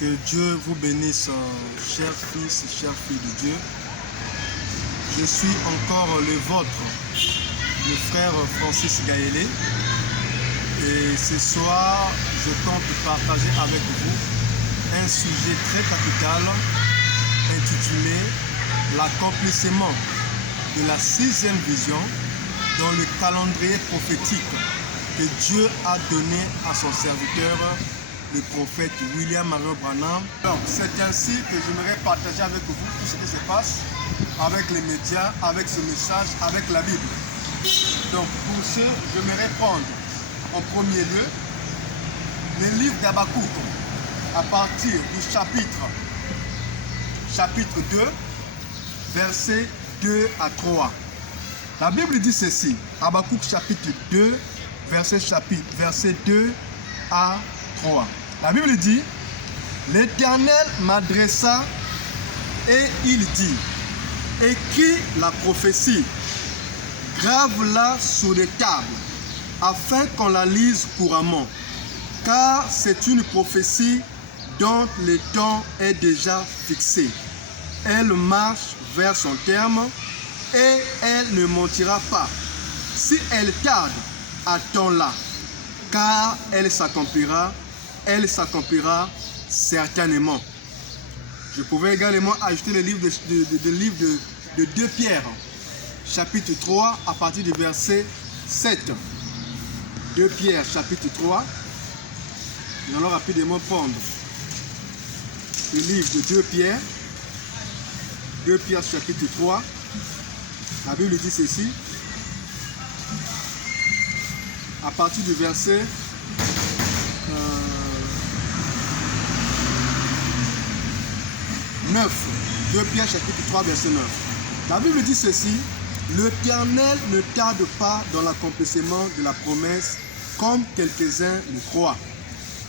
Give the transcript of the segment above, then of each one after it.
Que Dieu vous bénisse, chers fils et chères filles de Dieu. Je suis encore le vôtre, le frère Francis Gaëlé. Et ce soir, je compte partager avec vous un sujet très capital intitulé l'accomplissement de la 6e vision dans le calendrier prophétique que Dieu a donné à son serviteur, le prophète William Marion Branham. Donc, c'est ainsi que j'aimerais partager avec vous tout ce qui se passe avec les médias, avec ce message, avec la Bible. Donc, pour ce, j'aimerais prendre en premier lieu le livre d'Habakkuk à partir du chapitre 2, versets 2 à 3. La Bible dit ceci, Habakkuk chapitre 2, verset 2 à 3. La Bible dit, l'Éternel m'adressa et il dit, écris la prophétie, grave-la sur les tables, afin qu'on la lise couramment, car c'est une prophétie dont le temps est déjà fixé. Elle marche vers son terme et elle ne mentira pas. Si elle tarde, attends-la, car elle s'accomplira certainement. Je pouvais également ajouter le livre de 2 Pierre, chapitre 3, à partir du verset 7. 2 Pierre, chapitre 3. Nous allons rapidement prendre le livre de 2 Pierre. 2 Pierre, chapitre 3. La Bible dit ceci. À partir du verset 9. 2 Pierre, chapitre 3, verset 9. La Bible dit ceci. L'Éternel ne tarde pas dans l'accomplissement de la promesse, comme quelques-uns le croient.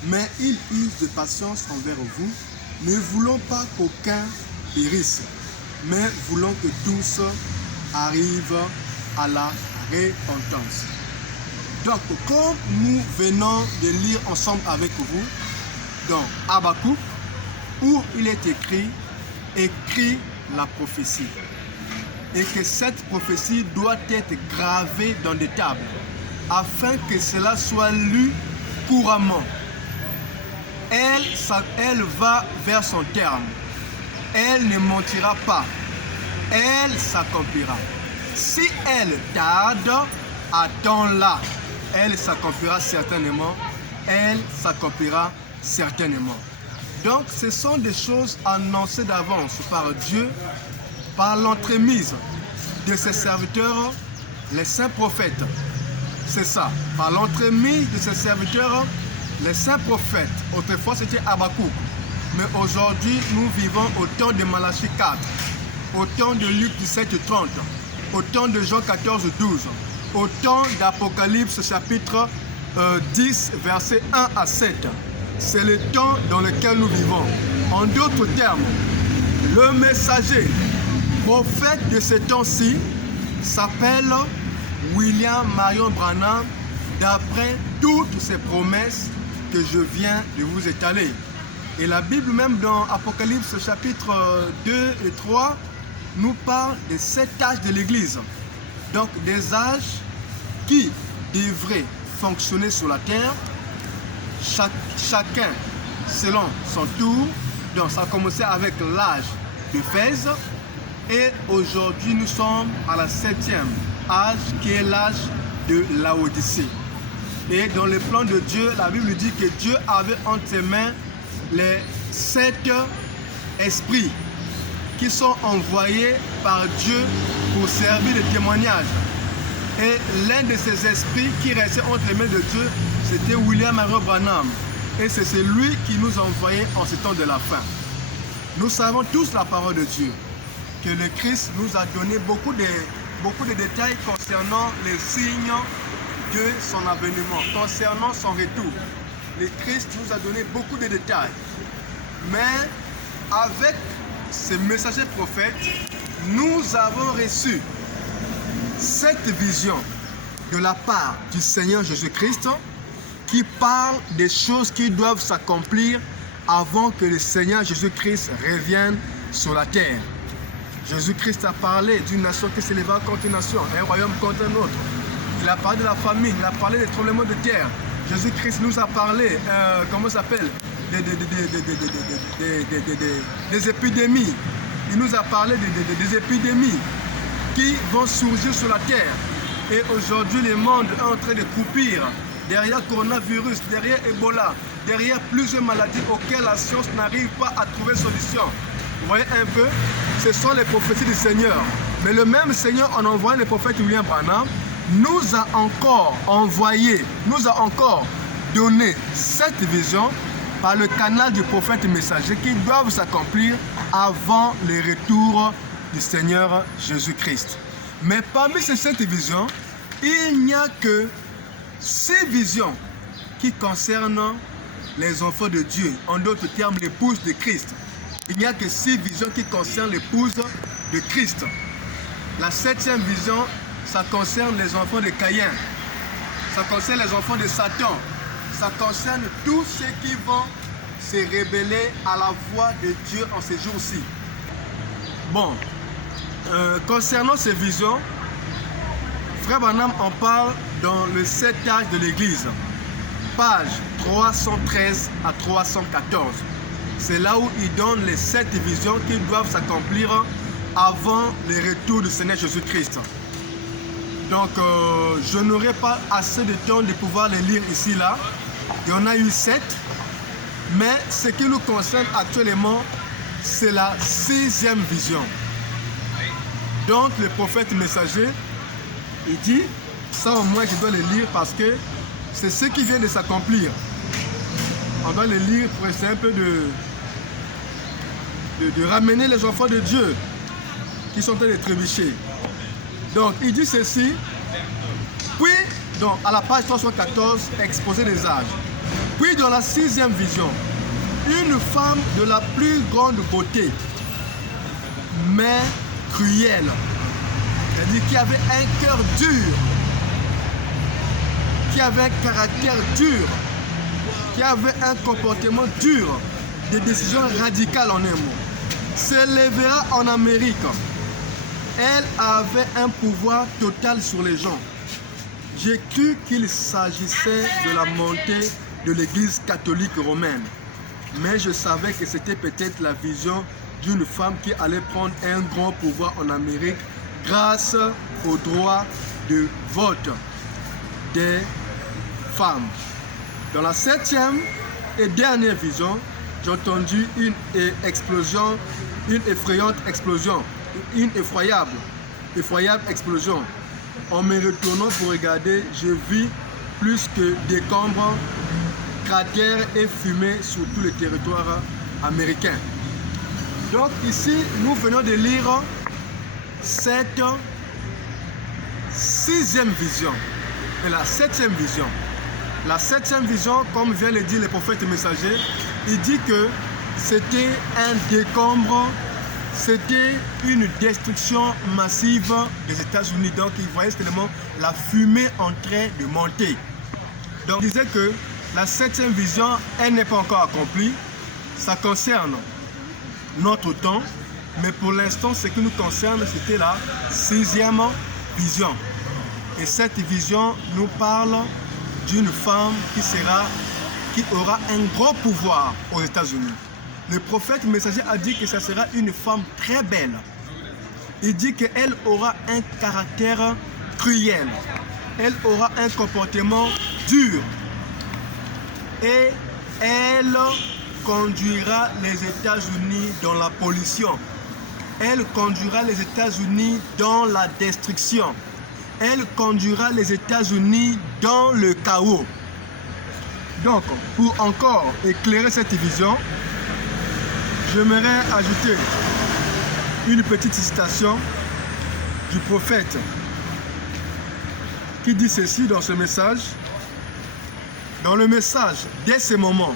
Mais il use de patience envers vous, ne voulant pas qu'aucun périsse, mais voulant que tous arrivent à la repentance. Donc, comme nous venons de lire ensemble avec vous dans Habakkuk, où il est écrit la prophétie. Et que cette prophétie doit être gravée dans des tables, afin que cela soit lu couramment. Elle va vers son terme. Elle ne mentira pas. Elle s'accomplira. Si elle tarde, attends-la. Elle s'accomplira certainement. Elle s'accomplira certainement. Donc, ce sont des choses annoncées d'avance par Dieu, par l'entremise de ses serviteurs, les saints prophètes. C'est ça, par l'entremise de ses serviteurs, les saints prophètes. Autrefois, c'était Habakkuk. Mais aujourd'hui, nous vivons au temps de Malachie 4, au temps de Luc 17-30, au temps de Jean 14-12, au temps d'Apocalypse chapitre 10, versets 1 à 7. C'est le temps dans lequel nous vivons. En d'autres termes, le messager, prophète de ce temps-ci, s'appelle William Marion Branham, d'après toutes ces promesses que je viens de vous étaler. Et la Bible même dans Apocalypse chapitre 2 et 3 nous parle des 7 âges de l'Église. Donc des âges qui devraient fonctionner sur la terre, chacun selon son tour. Donc ça a commencé avec l'âge d'Éphèse et aujourd'hui nous sommes à la 7e âge qui est l'âge de Laodicée. Et dans le plan de Dieu, la Bible dit que Dieu avait entre ses mains les 7 esprits qui sont envoyés par Dieu pour servir de témoignage. Et l'un de ces esprits qui restait entre les mains de Dieu, c'était William Marion Branham. Et c'est celui qui nous a envoyés en ce temps de la fin. Nous savons tous la parole de Dieu, que le Christ nous a donné beaucoup de détails concernant les signes de son avènement, concernant son retour. Le Christ nous a donné beaucoup de détails. Mais avec ces messagers prophètes, nous avons reçu cette vision de la part du Seigneur Jésus-Christ qui parle des choses qui doivent s'accomplir avant que le Seigneur Jésus-Christ revienne sur la terre. Jésus-Christ a parlé d'une nation qui s'élèvera contre une nation, un royaume contre un autre. Il a parlé de la famine, il a parlé des tremblements de terre. Jésus-Christ nous a parlé, comment ça s'appelle, des épidémies. Il nous a parlé des épidémies qui vont surgir sur la terre. Et aujourd'hui, le monde est en train de croupir derrière le coronavirus, derrière Ebola, derrière plusieurs maladies auxquelles la science n'arrive pas à trouver solution. Vous voyez un peu, ce sont les prophéties du Seigneur. Mais le même Seigneur, en envoyant le prophète William Branham, nous a encore envoyé, nous a encore donné cette vision par le canal du prophète messager qui doivent s'accomplir avant le retour du Seigneur Jésus-Christ. Mais parmi ces 7 visions, il n'y a que 6 visions qui concernent les enfants de Dieu, en d'autres termes l'épouse de Christ. Il n'y a que 6 visions qui concernent l'épouse de Christ. La 7e vision, ça concerne les enfants de Caïn, ça concerne les enfants de Satan, ça concerne tous ceux qui vont se rébeller à la voix de Dieu en ces jours-ci. Bon, concernant ces visions, Frère Branham en parle dans le 7 âges de l'Église, page 313 à 314. C'est là où il donne les 7 visions qui doivent s'accomplir avant le retour du Seigneur Jésus-Christ. Donc, je n'aurai pas assez de temps de pouvoir les lire ici, là. Il y en a eu 7. Mais ce qui nous concerne actuellement, c'est la 6e vision. Donc, le prophète messager, il dit, ça au moins je dois le lire parce que c'est ce qui vient de s'accomplir. On doit le lire pour essayer un peu de ramener les enfants de Dieu qui sont en train de trébucher. Donc, il dit ceci, puis, donc, à la page 314, exposé des âges. Puis, dans la 6e vision, une femme de la plus grande beauté, mais cruelle, c'est-à-dire qui avait un cœur dur, qui avait un caractère dur, qui avait un comportement dur, des décisions radicales en un mot, s'élèvera en Amérique. Elle avait un pouvoir total sur les gens. J'ai cru qu'il s'agissait de la montée de l'Église catholique romaine. Mais je savais que c'était peut-être la vision d'une femme qui allait prendre un grand pouvoir en Amérique grâce au droit de vote des femmes. Dans la 7e et dernière vision, j'ai entendu une explosion, une effrayante explosion, une effroyable explosion. En me retournant pour regarder, je vis plus que décombres, cratères et fumée sur tout le territoire américain. Donc ici, nous venons de lire cette 6e vision et la 7e vision. La 7e vision, comme vient le dire le prophète messager, il dit que c'était un décombre, c'était une destruction massive des États-Unis. Donc il voyait seulement la fumée en train de monter. Donc il disait que la 7e vision, elle n'est pas encore accomplie. Ça concerne notre temps, mais pour l'instant, ce qui nous concerne, c'était la 6e vision. Et cette vision nous parle d'une femme qui aura un grand pouvoir aux États-Unis. Le prophète messager a dit que ça sera une femme très belle. Il dit qu'elle aura un caractère cruel. Elle aura un comportement dur. Et elle conduira les États-Unis dans la pollution. Elle conduira les États-Unis dans la destruction. Elle conduira les États-Unis dans le chaos. Donc, pour encore éclairer cette vision, j'aimerais ajouter une petite citation du prophète qui dit ceci dans ce message. Dans le message, dès ce moment,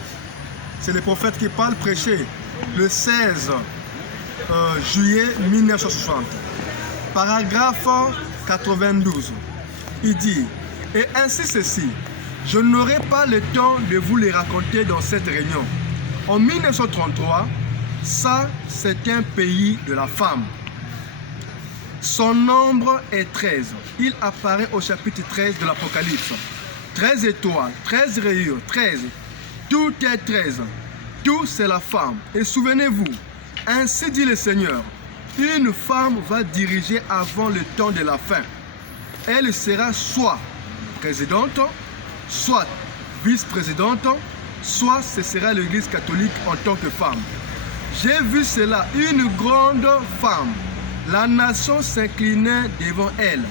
c'est le prophète qui parle, prêché le 16 juillet 1960. Paragraphe 92. Il dit, et ainsi ceci, je n'aurai pas le temps de vous les raconter dans cette réunion. En 1933, ça, c'est un pays de la femme. Son nombre est 13. Il apparaît au chapitre 13 de l'Apocalypse. 13 étoiles, 13 rayures, 13. Tout est 13. Tout, c'est la femme. Et souvenez-vous, ainsi dit le Seigneur, une femme va diriger avant le temps de la fin. Elle sera soit présidente, soit vice-présidente, soit ce sera l'Église catholique en tant que femme. J'ai vu cela, une grande femme. La nation s'inclinait devant elle.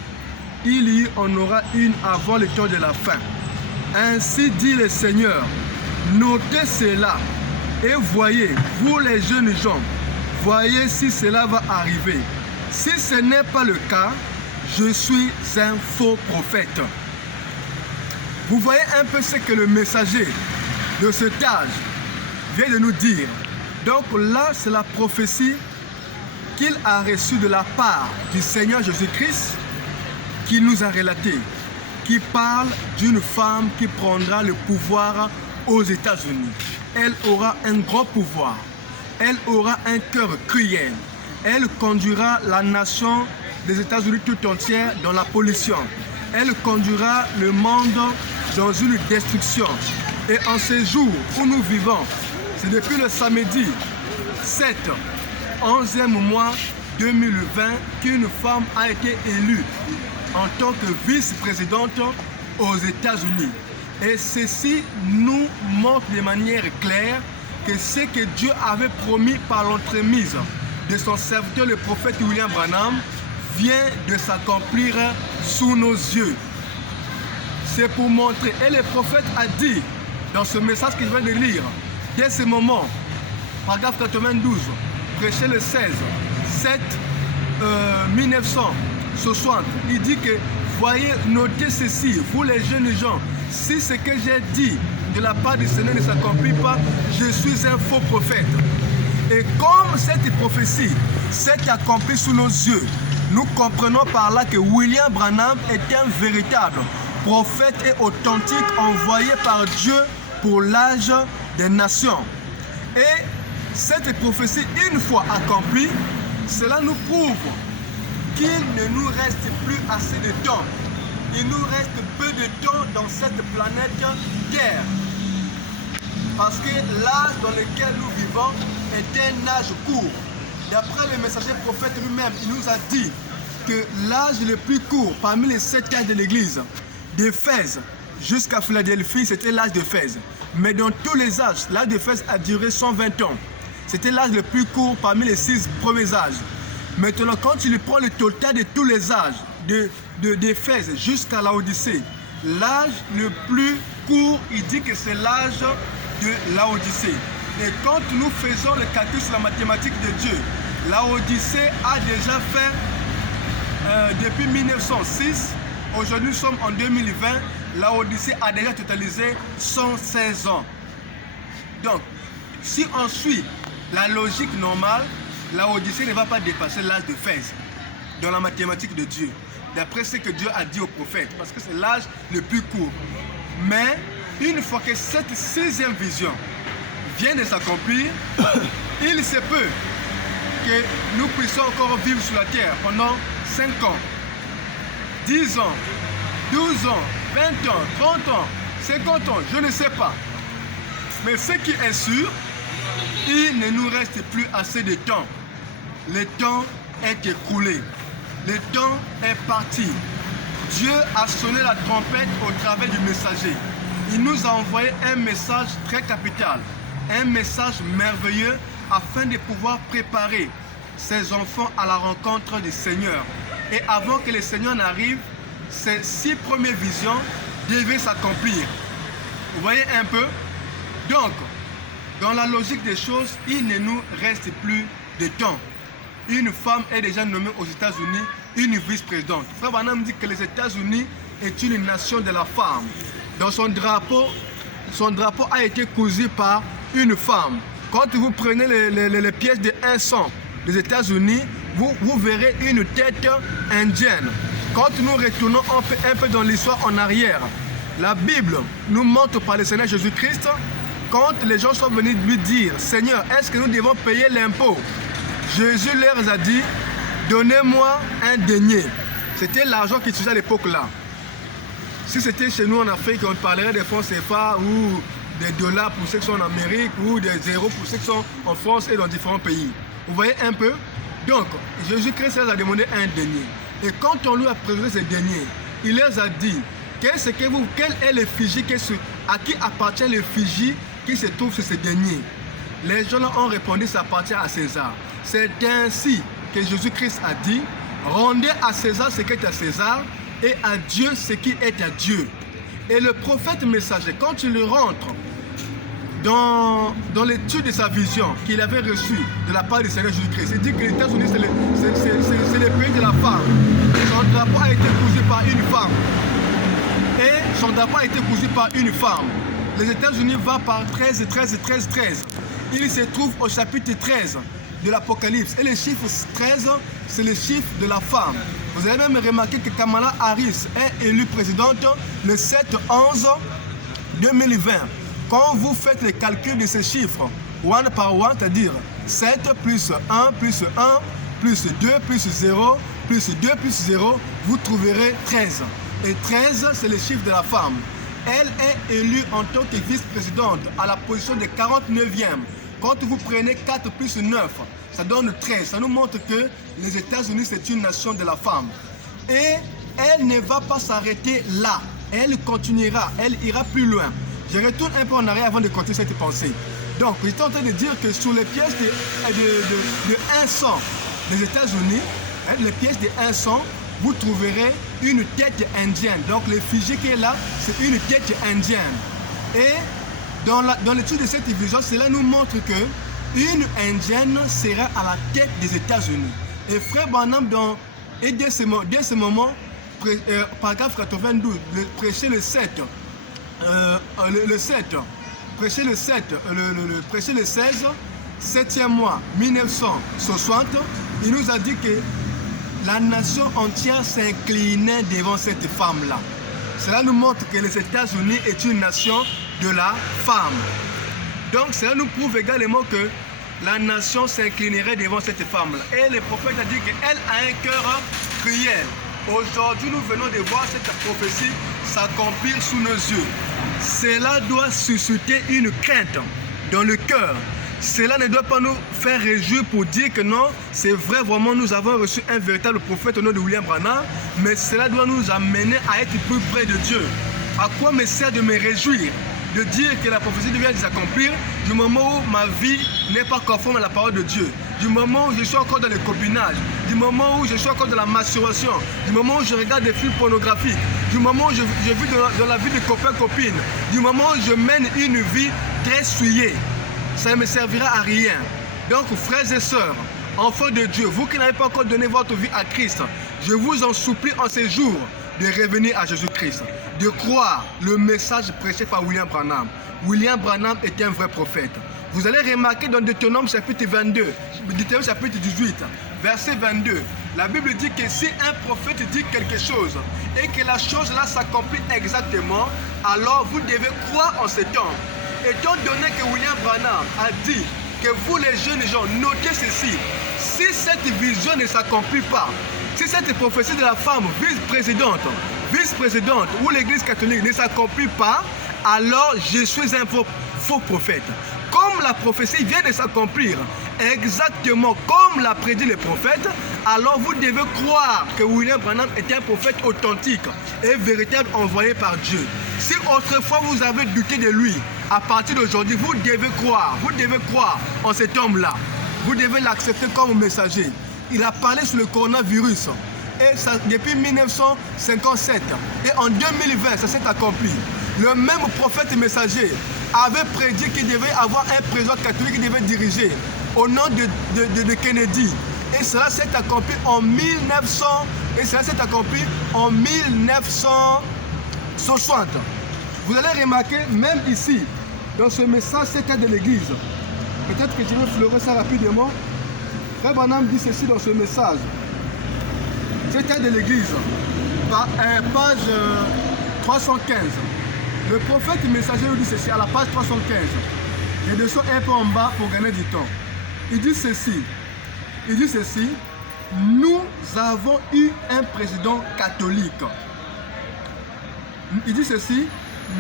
Il y en aura une avant le temps de la fin. Ainsi dit le Seigneur. Notez cela et voyez, vous les jeunes gens, voyez si cela va arriver. Si ce n'est pas le cas, je suis un faux prophète. Vous voyez un peu ce que le messager de cet âge vient de nous dire. Donc là, c'est la prophétie qu'il a reçue de la part du Seigneur Jésus-Christ qui nous a relaté, qui parle d'une femme qui prendra le pouvoir aux États-Unis. Elle aura un grand pouvoir. Elle aura un cœur cruel. Elle conduira la nation des États-Unis tout entière dans la pollution. Elle conduira le monde dans une destruction. Et en ces jours où nous vivons, c'est depuis le samedi 7, 11e mois 2020 qu'une femme a été élue en tant que vice-présidente aux États-Unis. Et ceci nous montre de manière claire que ce que Dieu avait promis par l'entremise de son serviteur, le prophète William Branham, vient de s'accomplir sous nos yeux. C'est pour montrer. Et le prophète a dit, dans ce message qu'il vient de lire, dès ce moment, paragraphe 92, prêché le 16, 7, 1960, il dit que, voyez, notez ceci, vous les jeunes gens, si ce que j'ai dit de la part du Seigneur ne s'accomplit pas, je suis un faux prophète. Et comme cette prophétie s'est accomplie sous nos yeux, nous comprenons par là que William Branham est un véritable prophète et authentique envoyé par Dieu pour l'âge des nations. Et cette prophétie, une fois accomplie, cela nous prouve qu'il ne nous reste plus assez de temps. Il nous reste peu de temps dans cette planète Terre. Parce que l'âge dans lequel nous vivons est un âge court. D'après le messager prophète lui-même, il nous a dit que l'âge le plus court parmi les 7 âges de l'Église, d'Éphèse jusqu'à Philadelphie, c'était l'âge d'Éphèse. Mais dans tous les âges, l'âge d'Éphèse a duré 120 ans. C'était l'âge le plus court parmi les 6 premiers âges. Maintenant, quand tu prends le total de tous les âges, d'Éphèse jusqu'à l'Odyssée, l'âge le plus court, il dit que c'est l'âge de l'Odyssée. Et quand nous faisons le calcul sur la mathématique de Dieu, l'Odyssée a déjà fait, depuis 1906, aujourd'hui nous sommes en 2020, l'Odyssée a déjà totalisé 116 ans. Donc, si on suit la logique normale, l'Odyssée ne va pas dépasser l'âge d'Éphèse dans la mathématique de Dieu, d'après ce que Dieu a dit aux prophètes, parce que c'est l'âge le plus court. Mais une fois que cette 6e vision vient de s'accomplir, il se peut que nous puissions encore vivre sur la terre pendant 5 ans, 10 ans, 12 ans, 20 ans, 30 ans, 50 ans, je ne sais pas. Mais ce qui est sûr, il ne nous reste plus assez de temps. Le temps est écoulé. Le temps est parti. Dieu a sonné la trompette au travers du messager. Il nous a envoyé un message très capital, un message merveilleux afin de pouvoir préparer ses enfants à la rencontre du Seigneur. Et avant que le Seigneur n'arrive, ces 6 premières visions devaient s'accomplir. Vous voyez un peu? Donc, dans la logique des choses, il ne nous reste plus de temps. Une femme est déjà nommée aux États-Unis une vice-présidente. Frère Branham dit que les États-Unis est une nation de la femme. Dans son drapeau a été cousu par une femme. Quand vous prenez les pièces de 100 des États-Unis, vous verrez une tête indienne. Quand nous retournons un peu dans l'histoire en arrière, la Bible nous montre par le Seigneur Jésus-Christ quand les gens sont venus lui dire, Seigneur, est-ce que nous devons payer l'impôt? Jésus leur a dit, donnez-moi un denier. C'était l'argent qu'ils utilisaient à l'époque là. Si c'était chez nous en Afrique, on parlerait des francs CFA ou des dollars pour ceux qui sont en Amérique ou des zéros pour ceux qui sont en France et dans différents pays. Vous voyez un peu? Donc, Jésus-Christ leur a demandé un denier. Et quand on lui a présenté ce denier, il leur a dit, quel est l'effigie, à qui appartient l'effigie qui se trouve sur ce denier? Les gens ont répondu, ça appartient à César. C'est ainsi que Jésus-Christ a dit, rendez à César ce qui est à César et à Dieu ce qui est à Dieu. Et le prophète messager, quand il rentre dans l'étude de sa vision qu'il avait reçue de la part du Seigneur Jésus-Christ, il dit que les États-Unis, c'est le pays de la femme. Son drapeau a été cousu par une femme. Et son drapeau a été cousu par une femme. Les États-Unis vont par 13. Il se trouve au chapitre 13 de l'Apocalypse. Et le chiffre 13, c'est le chiffre de la femme. Vous avez même remarqué que Kamala Harris est élue présidente le 7/11/2020. Quand vous faites les calculs de ces chiffres, one par one, c'est-à-dire 7 plus 1 plus 1 plus 2 plus 0 plus 2 plus 0, vous trouverez 13. Et 13, c'est le chiffre de la femme. Elle est élue en tant que vice-présidente à la position de 49e. Quand vous prenez 4 plus 9, ça donne 13. Ça nous montre que les États-Unis, c'est une nation de la femme. Et elle ne va pas s'arrêter là. Elle continuera, elle ira plus loin. Je retourne un peu en arrière avant de continuer cette pensée. Donc, j'étais en train de dire que sur les pièces de 1 cent des États-Unis, les pièces de 1 cent, vous trouverez une tête indienne. Donc, l'effigie qui est là, c'est une tête indienne. Et dans l'étude de cette vision, cela nous montre que une indienne sera à la tête des États-Unis. Et Frère Branham, dès ce moment, paragraphe 92, prêcher le 7, prêcher le 16, 7e mois 1960, il nous a dit que la nation entière s'inclinait devant cette femme-là. Cela nous montre que les États-Unis est une nation de la femme. Donc cela nous prouve également que la nation s'inclinerait devant cette femme-là. Et le prophète a dit qu'elle a un cœur cruel. Aujourd'hui, nous venons de voir cette prophétie s'accomplir sous nos yeux. Cela doit susciter une crainte dans le cœur. Cela ne doit pas nous faire réjouir pour dire que non, c'est vrai, vraiment, nous avons reçu un véritable prophète au nom de William Branham, mais cela doit nous amener à être plus près de Dieu. À quoi me sert de me réjouir, de dire que la prophétie devient de s'accomplir du moment où ma vie n'est pas conforme à la parole de Dieu, du moment où je suis encore dans le copinage, du moment où je suis encore dans la masturbation, du moment où je regarde des films pornographiques, du moment où je vis dans la vie de copain-copine, du moment où je mène une vie très souillée. Ça ne me servira à rien. Donc, frères et sœurs, enfants de Dieu, vous qui n'avez pas encore donné votre vie à Christ, je vous en supplie en ces jours de revenir à Jésus-Christ, de croire le message prêché par William Branham. William Branham était un vrai prophète. Vous allez remarquer dans Deutéronome chapitre 22, Deutéronome chapitre 18, verset 22, la Bible dit que si un prophète dit quelque chose et que la chose là s'accomplit exactement, alors vous devez croire en cet homme. Étant donné que William Branham a dit que vous les jeunes gens, notez ceci, si cette vision ne s'accomplit pas, si cette prophétie de la femme vice-présidente ou l'église catholique ne s'accomplit pas, alors je suis un faux prophète. Comme la prophétie vient de s'accomplir, exactement comme l'a prédit le prophète, alors vous devez croire que William Branham était un prophète authentique et véritable envoyé par Dieu. Si autrefois vous avez douté de lui, à partir d'aujourd'hui, vous devez croire en cet homme-là. Vous devez l'accepter comme messager. Il a parlé sur le coronavirus. Et ça, depuis 1957. Et en 2020, ça s'est accompli. Le même prophète messager avait prédit qu'il devait avoir un président catholique qui devait diriger au nom de Kennedy. Et cela s'est accompli en 1960. Vous allez remarquer, même ici, dans ce message, c'était de l'église. Peut-être que je vais fleurer ça rapidement. Frère Branham dit ceci dans ce message. C'était de l'église. Page 315. Le prophète messager nous dit ceci à la page 315. Je descends un peu en bas pour gagner du temps. Il dit ceci. Nous avons eu un président catholique. Il dit ceci.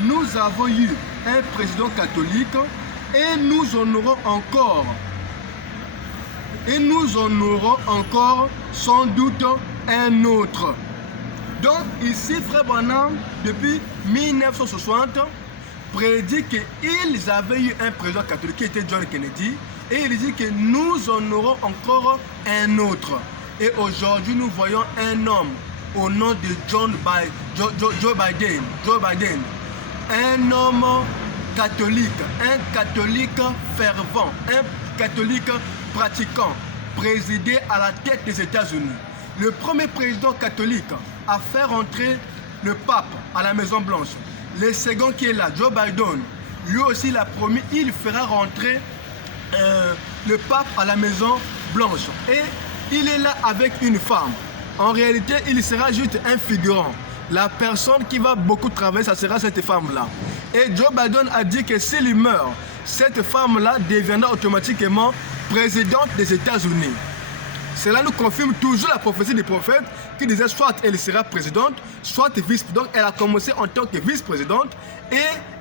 Nous avons eu un président catholique et nous en aurons encore. Et nous en aurons encore sans doute un autre. Donc ici, Frère Branham, depuis 1960, prédit qu'ils avaient eu un président catholique qui était John Kennedy. Et il dit que nous en aurons encore un autre. Et aujourd'hui, nous voyons un homme au nom de Joe Biden. Un homme catholique, un catholique fervent, un catholique pratiquant, présidé à la tête des États-Unis. Le premier président catholique à faire entrer le pape à la Maison Blanche. Le second qui est là, Joe Biden, lui aussi il a promis, il fera rentrer le pape à la Maison Blanche. Et il est là avec une femme. En réalité, il sera juste un figurant. La personne qui va beaucoup travailler, ça sera cette femme-là. Et Joe Biden a dit que s'il meurt, cette femme-là deviendra automatiquement présidente des États-Unis. Cela nous confirme toujours la prophétie des prophètes qui disait soit elle sera présidente, soit vice-présidente. Elle a commencé en tant que vice-présidente et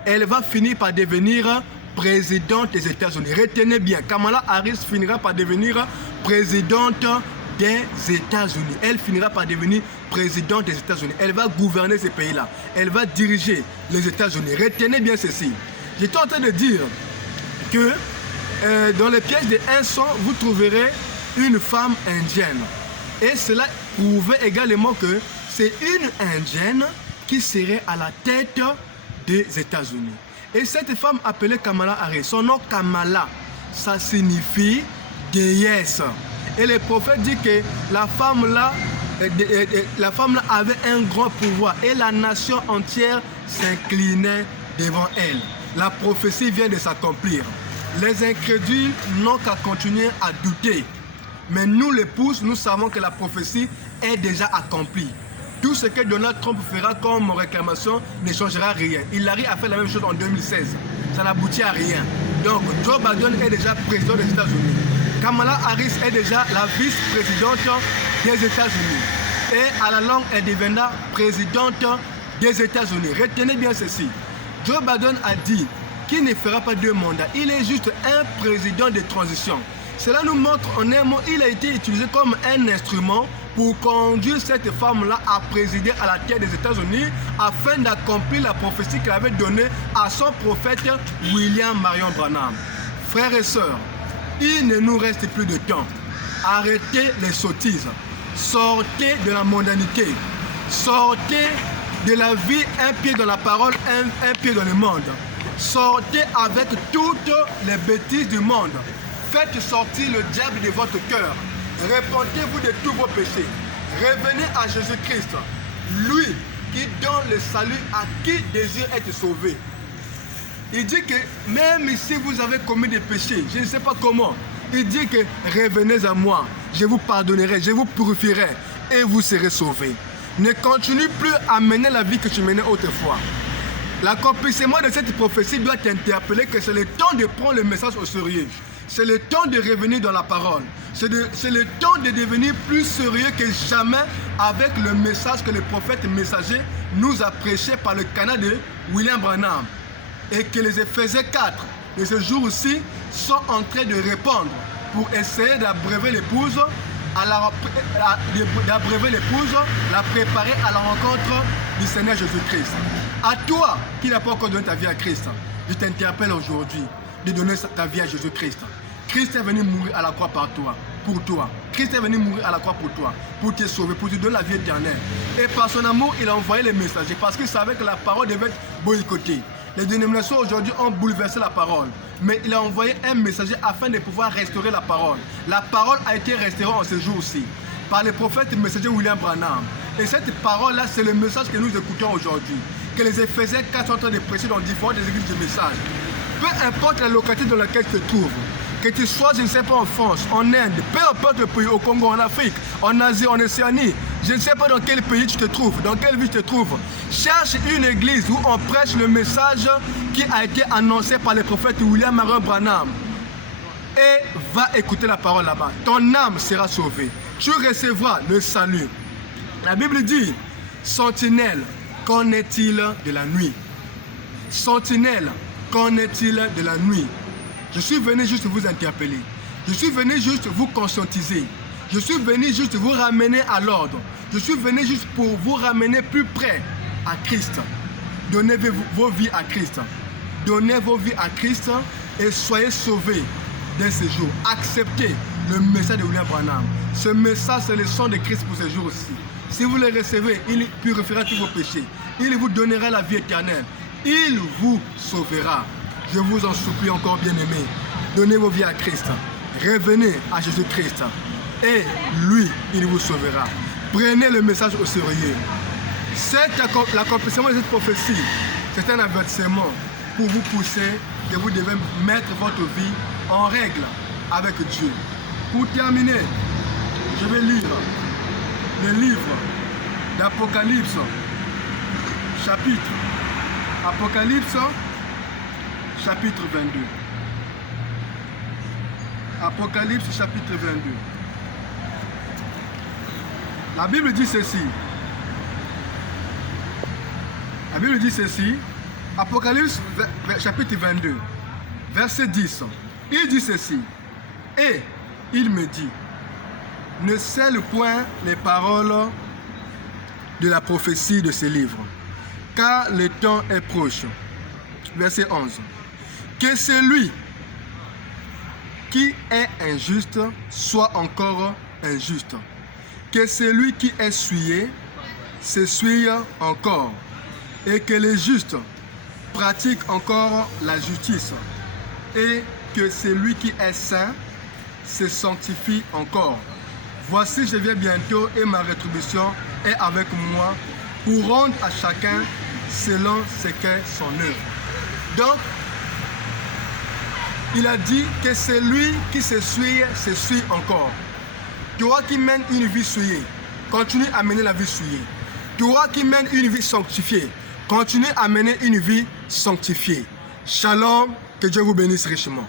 elle va finir par devenir présidente des États-Unis. Retenez bien, Kamala Harris finira par devenir présidente des États-Unis. Elle finira par devenir présidente des États-Unis. Elle va gouverner ces pays-là. Elle va diriger les États-Unis. Retenez bien ceci. J'étais en train de dire que dans les pièges de 100, vous trouverez une femme indienne. Et cela prouvait également que c'est une indienne qui serait à la tête des États-Unis. Et cette femme appelée Kamala Harris, son nom Kamala, ça signifie déesse. Et le prophète dit que la femme là avait un grand pouvoir et la nation entière s'inclinait devant elle. La prophétie vient de s'accomplir. Les incrédules n'ont qu'à continuer à douter. Mais nous les pouces, nous savons que la prophétie est déjà accomplie. Tout ce que Donald Trump fera comme réclamation ne changera rien. Hillary a fait la même chose en 2016. Ça n'aboutit à rien. Donc Joe Biden est déjà président des États-Unis. Kamala Harris est déjà la vice-présidente des États-Unis. Et à la longue, elle deviendra présidente des États-Unis. Retenez bien ceci. Joe Biden a dit qu'il ne fera pas deux mandats. Il est juste un président de transition. Cela nous montre en un mot, il a été utilisé comme un instrument pour conduire cette femme-là à présider à la tête des États-Unis afin d'accomplir la prophétie qu'elle avait donnée à son prophète William Marion Branham. Frères et sœurs, il ne nous reste plus de temps. Arrêtez les sottises. Sortez de la mondanité. Sortez de la vie, un pied dans la parole, un pied dans le monde. Sortez avec toutes les bêtises du monde. Faites sortir le diable de votre cœur. Répentez-vous de tous vos péchés. Revenez à Jésus-Christ, lui qui donne le salut à qui désire être sauvé. Il dit que même si vous avez commis des péchés, je ne sais pas comment, il dit que revenez à moi, je vous pardonnerai, je vous purifierai et vous serez sauvés. Ne continue plus à mener la vie que tu menais autrefois. L'accomplissement de cette prophétie doit t'interpeller que c'est le temps de prendre le message au sérieux. C'est le temps de revenir dans la parole. C'est le temps de devenir plus sérieux que jamais avec le message que le prophète messager nous a prêché par le canal de William Branham. Et que les Éphésiens 4 de ce jour-ci sont en train de répondre pour essayer d'abreuver l'épouse, la préparer à la rencontre du Seigneur Jésus-Christ. À toi qui n'as pas encore donné ta vie à Christ, je t'interpelle aujourd'hui de donner ta vie à Jésus-Christ. Christ est venu mourir à la croix pour toi. Christ est venu mourir à la croix pour toi, pour te sauver, pour te donner la vie éternelle. Et par son amour, il a envoyé les messagers parce qu'il savait que la parole devait être boycottée. Les dénominations aujourd'hui ont bouleversé la parole. Mais il a envoyé un messager afin de pouvoir restaurer la parole. La parole a été restaurée en ce jour-ci par le prophète messager William Branham. Et cette parole-là, c'est le message que nous écoutons aujourd'hui. Que les Éphésiens 4 sont en train de prêcher dans différentes églises du message. Peu importe la localité dans laquelle tu te trouves, Que tu sois, je ne sais pas, en France, en Inde, peu importe le pays, au Congo, en Afrique, en Asie, en Océanie, je ne sais pas dans quel pays tu te trouves, dans quelle ville tu te trouves. Cherche une église où on prêche le message qui a été annoncé par le prophète William Marion Branham. Et va écouter la parole là-bas. Ton âme sera sauvée. Tu recevras le salut. La Bible dit, sentinelle, qu'en est-il de la nuit? Sentinelle, qu'en est-il de la nuit? Je suis venu juste vous interpeller. Je suis venu juste vous conscientiser. Je suis venu juste vous ramener à l'ordre. Je suis venu juste pour vous ramener plus près à Christ. Donnez vos vies à Christ. Donnez vos vies à Christ et soyez sauvés dès ce jour. Acceptez le message de William Branham. Ce message, c'est le sang de Christ pour ce jour-ci. Si vous le recevez, il purifiera tous vos péchés. Il vous donnera la vie éternelle. Il vous sauvera. Je vous en supplie encore, bien-aimés. Donnez vos vies à Christ. Revenez à Jésus-Christ. Et lui, il vous sauvera. Prenez le message au sérieux. L'accomplissement de cette prophétie, c'est un avertissement pour vous pousser que vous devez mettre votre vie en règle avec Dieu. Pour terminer, je vais lire le livre d'Apocalypse, chapitre 22. Apocalypse, chapitre 22. La Bible dit ceci. La Bible dit ceci. Apocalypse, chapitre 22, verset 10. Il dit ceci. Et il me dit, ne scelle point les paroles de la prophétie de ce livre, car le temps est proche. Verset 11. Que celui qui est injuste soit encore injuste. Que celui qui est souillé s'essuie encore. Et que les justes pratiquent encore la justice. Et que celui qui est saint se sanctifie encore. Voici, je viens bientôt et ma rétribution est avec moi pour rendre à chacun selon ce qu'est son œuvre. Donc, il a dit que celui qui se suit encore. Toi qui mènes une vie souillée, continue à mener la vie souillée. Toi qui mènes une vie sanctifiée, continue à mener une vie sanctifiée. Shalom, que Dieu vous bénisse richement.